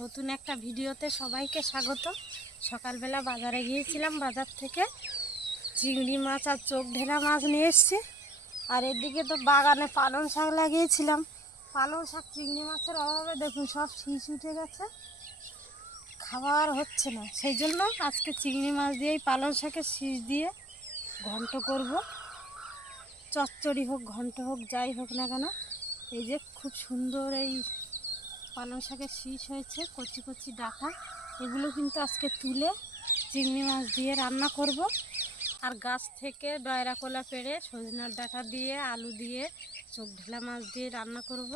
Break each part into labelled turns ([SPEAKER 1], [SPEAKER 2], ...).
[SPEAKER 1] নতুন একটা ভিডিওতে সবাইকে স্বাগত। সকালবেলা বাজারে গিয়েছিলাম, বাজার থেকে চিংড়ি মাছ আর চোখ ঢেলা মাছ নিয়ে এসছি। আর এদিকে তো বাগানে পালং শাক লাগিয়েছিলাম। পালং শাক চিংড়ি মাছের অভাবে দেখুন সব শীষ উঠে গেছে। খাবার হচ্ছে না। সেই জন্য আজকে চিংড়ি মাছ দিয়েই পালং শাকের শীষ দিয়ে ঘন্ট করব। চচ্চড়ি হোক, ঘন্ট হোক, যাই হোক না কেন, এই যে খুব সুন্দর এই পালং শাকের শীষ হয়েছে, কচি কচি ডাকা এগুলো কিন্তু আজকে তুলে চিংড়ি মাছ দিয়ে রান্না করব। আর গাছ থেকে ডয়রা কলা পেড়ে সজনার ডাঁটা দিয়ে, আলু দিয়ে, চোখ ঢেলা মাছ দিয়ে রান্না করব।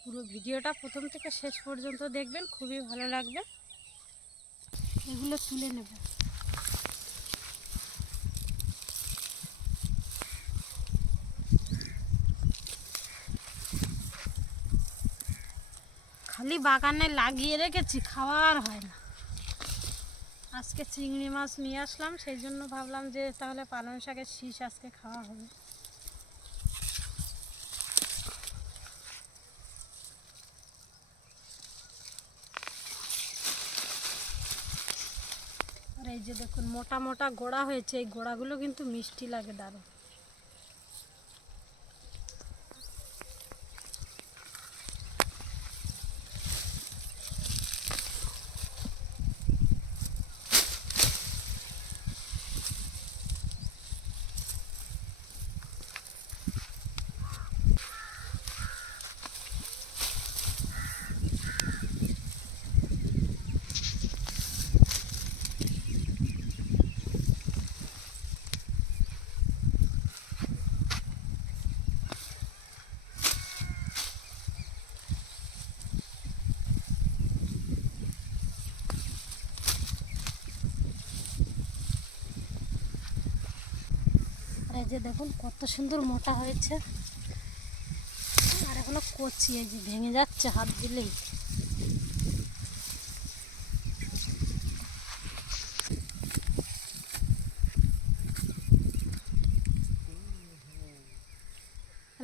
[SPEAKER 1] পুরো ভিডিওটা প্রথম থেকে শেষ পর্যন্ত দেখবেন, খুবই ভালো লাগবে। এগুলো তুলে নেব। খালি বাগানে লাগিয়ে রেখেছি খাওয়ার হয় না। আজকে চিংড়ি মাছ নিয়ে আসলাম, সেই জন্য ভাবলাম যে তাহলে পালং শাকের শীষ আজকে খাওয়া হবে। আর এই যে দেখুন, মোটা মোটা গোড়া হয়েছে, এই গোড়াগুলো কিন্তু মিষ্টি লাগে দারুণ। যে দেখুন কত সুন্দর মোটা হয়েছে। আর এখনও কচি, এই যে ভেঙে যাচ্ছে হাত দিলেই।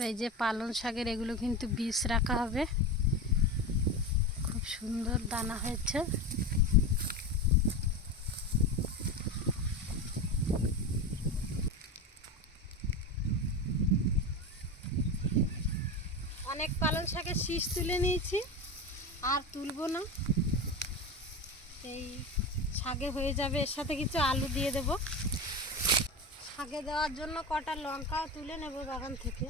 [SPEAKER 1] এই যে পালং শাকের এগুলো কিন্তু বীজ রাখা হবে। খুব সুন্দর দানা হয়েছে অনেক পালং শাকের শীষ তুলে নিয়েছি। আর তুলবো না। এই শাকে হয়ে যাবে। এর সাথে কিছু আলু দিয়ে দেব। শাকে দেওয়ার জন্য কটা লঙ্কাও তুলে নেব বাগান থেকে।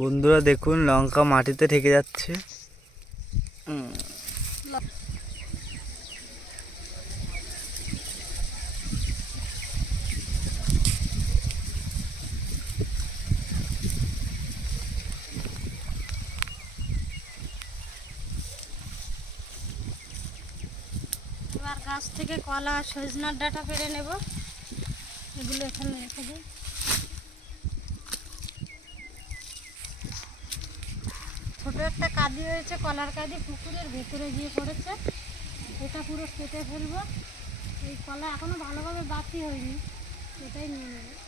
[SPEAKER 2] বন্ধুরা দেখুন, লঙ্কা মাটিতে ঠেকে যাচ্ছে।
[SPEAKER 1] এবার গাছ থেকে কলা, সজনার ডাটা পেরে নেব। এগুলো এখানে রেখে দিই ছোট একটা কাদি হয়েছে কলার কাঁদি পুকুরের ভেতরে গিয়ে পড়েছে। এটা পুরো কেটে ফেলব। এই কলা এখনও ভালোভাবে বাতি হয়নি, এটাই নিয়ে নেব।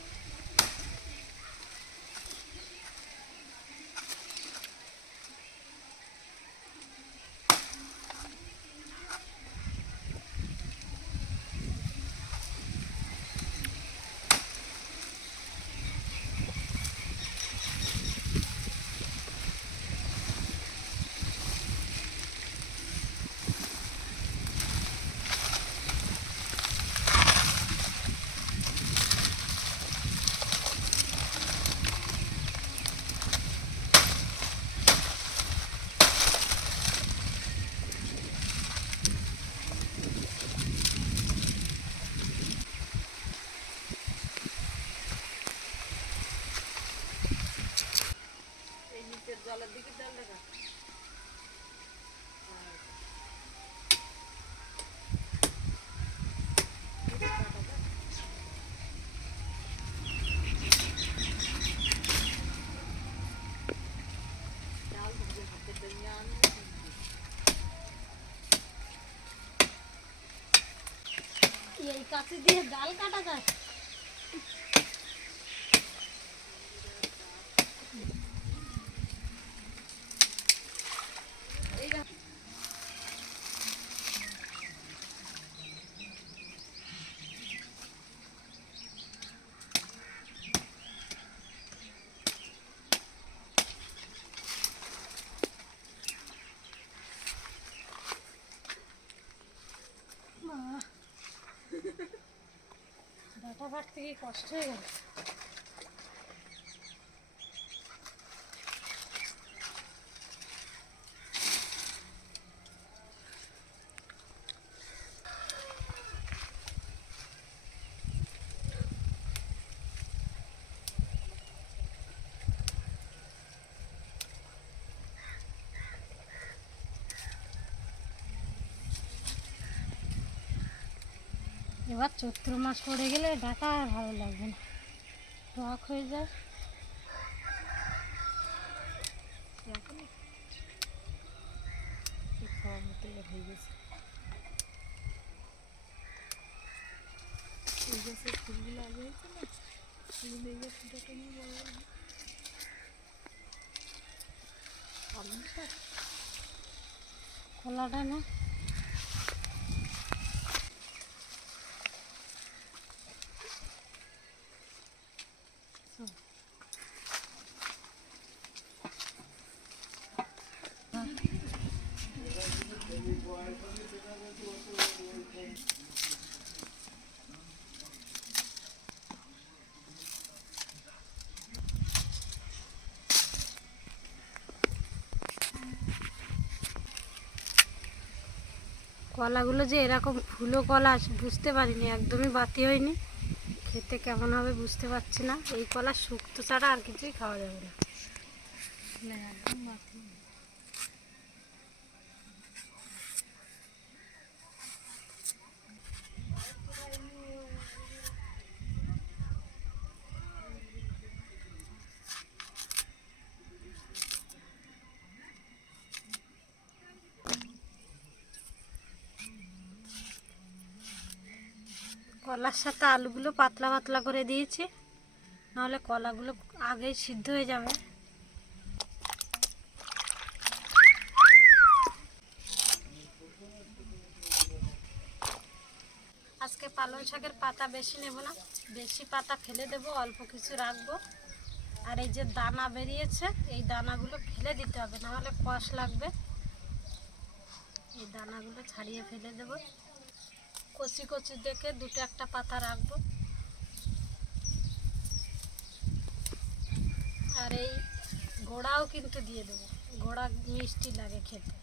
[SPEAKER 1] দিয়ে জাল কাটা যায়? ডাটা কাটতে গিয়ে কষ্ট হয়ে গেল এবার চৈত্র মাস পড়ে গেলে ডাটা আর ভালো লাগবে না। টক হয়ে যায়। কলাটা না। কলাগুলো যে এরকম ফুলো কলা, বুঝতে পারিনি, একদমই বাতি হয়নি। খেতে কেমন হবে বুঝতে পারছি না। এই কলা শুক্তো ছাড়া আর কিছুই খাওয়া যাবে না হয়নি। কলার সাথে আলুগুলো পাতলা পাতলা করে দিয়েছি। নাহলে কলাগুলো আগেই সিদ্ধ হয়ে যাবে। আজকে পালং শাকের পাতা বেশি নেব না। বেশি পাতা ফেলে দেব, অল্প কিছু রাখব। আর এই যে দানা বেরিয়েছে, এই দানাগুলো ফেলে দিতে হবে, নাহলে কষ লাগবে। এই দানাগুলো ছাড়িয়ে ফেলে দেবো। কচি কচি দেখে দুটো একটা পাতা রাখব। আর এই গোড়াও কিন্তু দিয়ে দেবো। গোড়া মিষ্টি লাগে খেতে।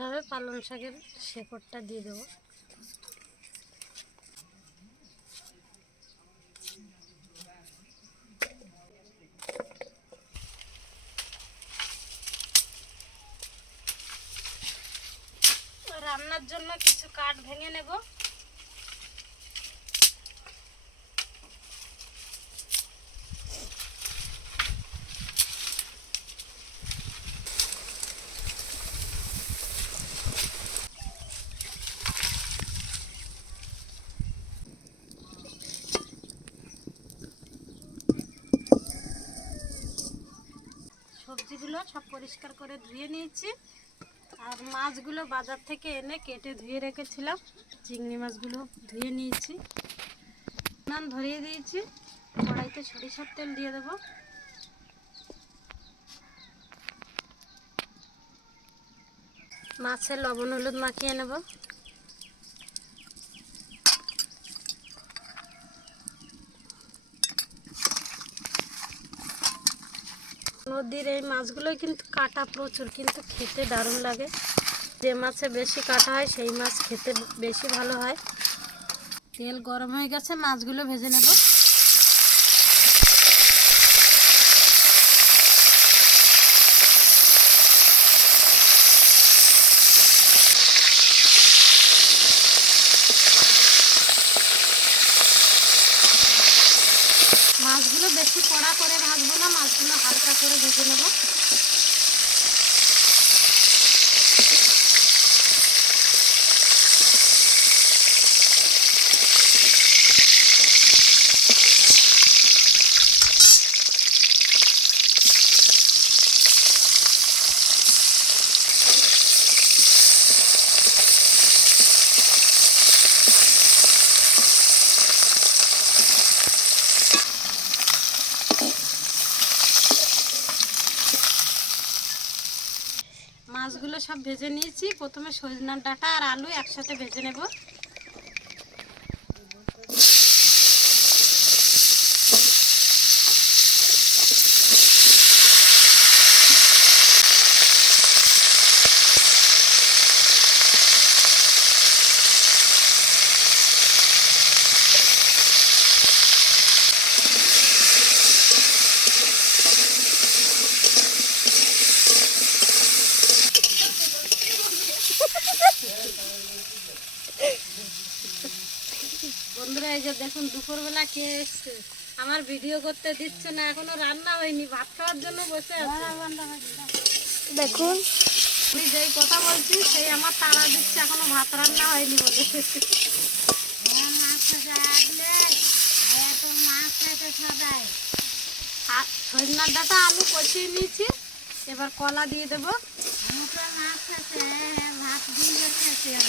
[SPEAKER 1] এভাবে পালং শাকের শেকড়টা দিয়ে দেবো। রান্নার জন্য কিছু কাঠ ভেঙে নেব। সবজিগুলো সব পরিষ্কার করে ধুয়ে নিয়েছি। আর মাছগুলো বাজার থেকে এনে কেটে ধুয়ে রেখেছিলাম। চিংড়ি মাছগুলো ধুয়ে নিয়েছি। নান ধরিয়ে দিয়েছি। কড়াইতে সরিষার তেল দিয়ে দেবো। মাছের লবণ, হলুদ মাখিয়ে নেব। নদীর এই মাছগুলোই কিন্তু কাটা প্রচুর, কিন্তু খেতে দারুণ লাগে। যে মাছে বেশি কাটা হয়, সেই মাছ খেতে বেশি ভালো হয়। তেল গরম হয়ে গেছে, মাছগুলো ভেজে নেব মাছগুলো বেশি কড়া করে ভাজবো না মাছগুলো হালকা করে ভেজে নেব মাছগুলো সব ভেজে নিয়েছি। প্রথমে সজনার ডাটা আর আলু একসাথে ভেজে নেব। বন্ধুরা এই যে দেখুন দুপুরবেলা কে এসছে? আমার ভিডিও করতে দিচ্ছে না এখনও রান্না হয়নি ভাত খাওয়ার জন্য বসে আছে।
[SPEAKER 2] দেখুন।
[SPEAKER 1] আমি যেই কথা বলছি সেই আমার তাড়া দিচ্ছে এখনও ভাত রান্না হয়নি বলে। আর সজনার ডাটা আলু কষিয়ে নিয়েছি। এবার কলা দিয়ে দেবো।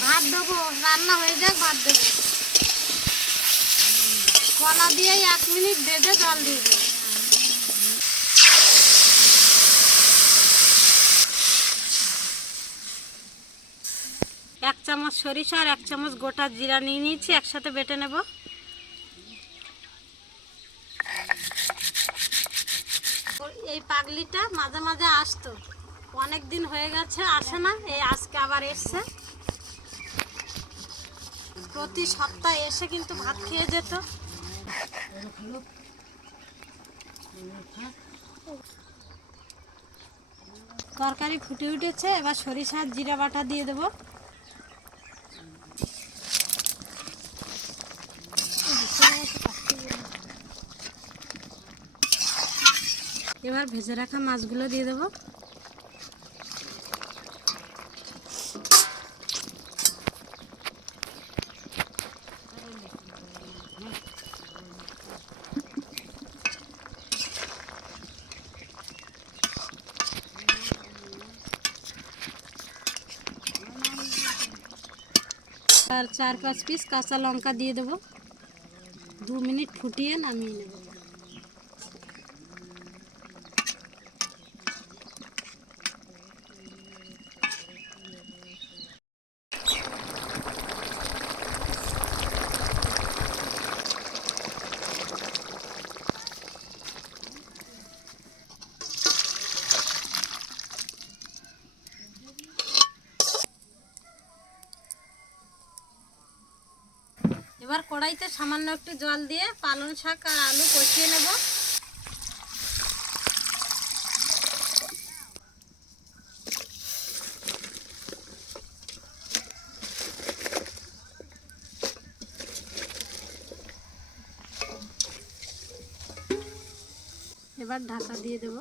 [SPEAKER 1] ভাত দেবো রান্না হয়ে যাক ভাত দেবো। কলা দিয়ে এক মিনিট বেঁধে জল দিয়ে এক চামচ সরিষা আর এক চামচ গোটা জিরা নিয়ে নিয়েছি, একসাথে বেটে নেব। এই পাগলিটা মাঝে মাঝে আসতো। অনেক দিন হয়ে গেছে, আসে না, এই আজকে আবার এসছে। প্রতি সপ্তাহে এসে কিন্তু ভাত খেয়ে যেত। তরকারি ফুটে উঠেছে, এবার সরিষার জিরা বাটা দিয়ে দেবো। এবার ভেজে রাখা মাছগুলো দিয়ে দেবো। আর চার পাঁচ পিস কাঁচা লঙ্কা দিয়ে দেবো দু মিনিট ফুটিয়ে নামিয়ে নেব এবার কড়াইতে সামান্য একটু জল দিয়ে পালং শাক আর আলু কষিয়ে নেব। এবার ঢাকা দিয়ে দেব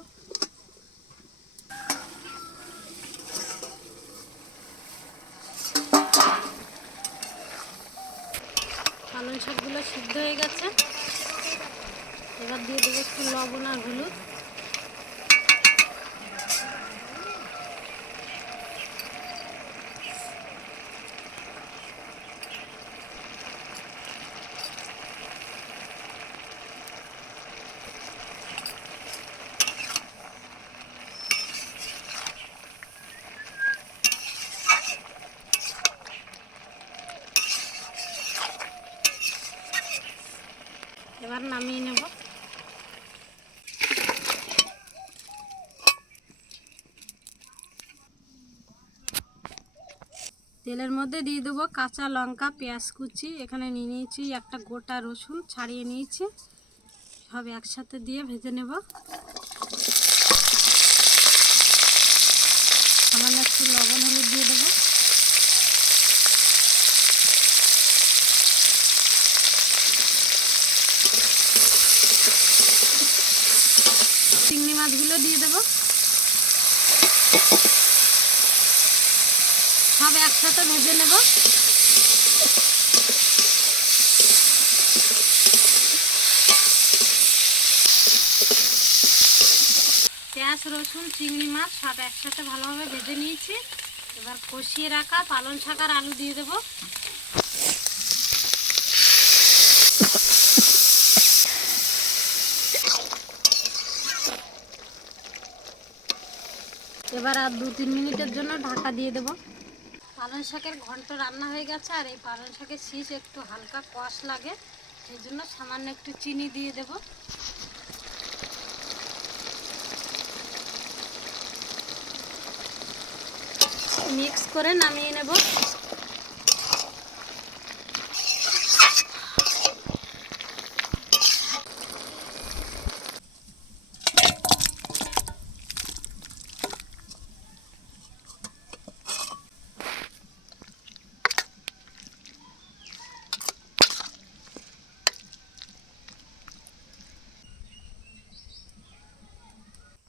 [SPEAKER 1] পালং শাকগুলো সিদ্ধ হয়ে গেছে। এবার দিয়ে দেবো একটু লবণ আর হলুদ এবার নামিয়ে নেব তেলের মধ্যে দিয়ে দেবো কাঁচা লঙ্কা, পেঁয়াজ কুচি। এখানে নিয়ে নিয়েছি একটা গোটা রসুন, ছাড়িয়ে নিয়েছি। সব একসাথে দিয়ে ভেজে নেব। সামান্য একটু লবণ হলুদ দিয়ে দেবো। চিংড়ি মাছগুলো দিয়ে দেবো। একসাথে ভেজে নেব। পেঁয়াজ, রসুন, চিংড়ি মাছ সব একসাথে ভালোভাবে ভেজে নিয়েছি। এবার কষিয়ে রাখা পালং শাক আর আলু দিয়ে দেবো। এবার আর দু তিন মিনিটের জন্য ঢাকা দিয়ে দেবো। পালং শাকের ঘন্ট রান্না হয়ে গেছে আর এই পালং শাকের শীষ একটু হালকা কষ লাগে, সেই জন্য সামান্য একটু চিনি দিয়ে দেব। মিক্স করে নামিয়ে নেব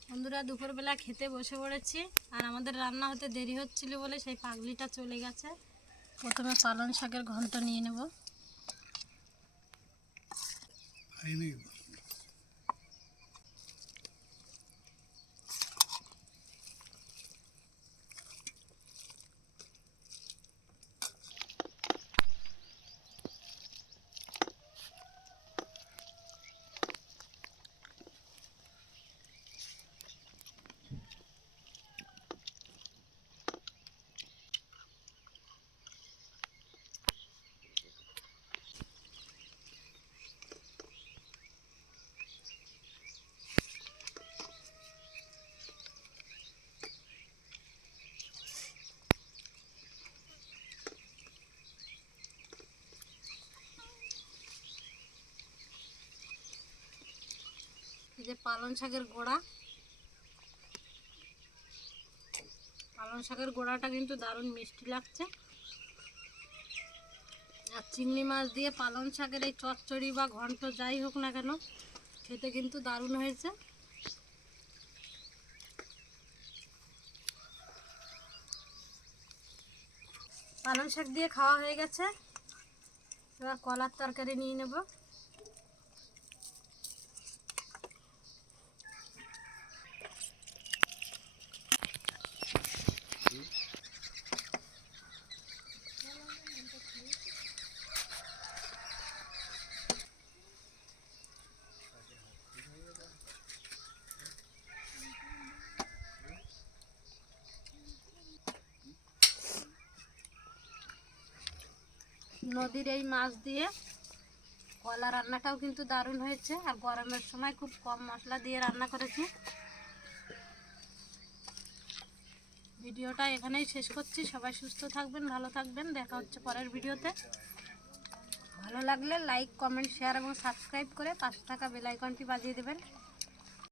[SPEAKER 1] বন্ধুরা দুপুরবেলা খেতে বসে পড়েছি আর আমাদের রান্না হতে দেরি হচ্ছিল বলে সেই পাগলিটা চলে গেছে। প্রথমে পালন শাকের ঘন্ট নিয়ে নেব। যে পালং শাকের গোড়া। পালং শাকের গোড়াটা কিন্তু দারুণ মিষ্টি লাগছে। আর চিংড়ি মাছ দিয়ে পালং শাকের এই চচ্চড়ি বা ঘন্ট যাই হোক না কেন, খেতে কিন্তু দারুণ হয়েছে। পালং শাক দিয়ে খাওয়া হয়ে গেছে। এবার কলার তরকারি নিয়ে নেব। নদীর এই মাছ দিয়ে কলা রান্নাটাও কিন্তু দারুণ হয়েছে, আর গরমের সময় খুব কম মশলা দিয়ে রান্না করেছি। ভিডিওটা এখানেই শেষ করছি, সবাই সুস্থ থাকবেন, ভালো থাকবেন, দেখা হচ্ছে পরের ভিডিওতে। ভালো লাগলে লাইক, কমেন্ট, শেয়ার এবং সাবস্ক্রাইব করে পাশে থাকা বেল আইকনটি বাজিয়ে দেবেন।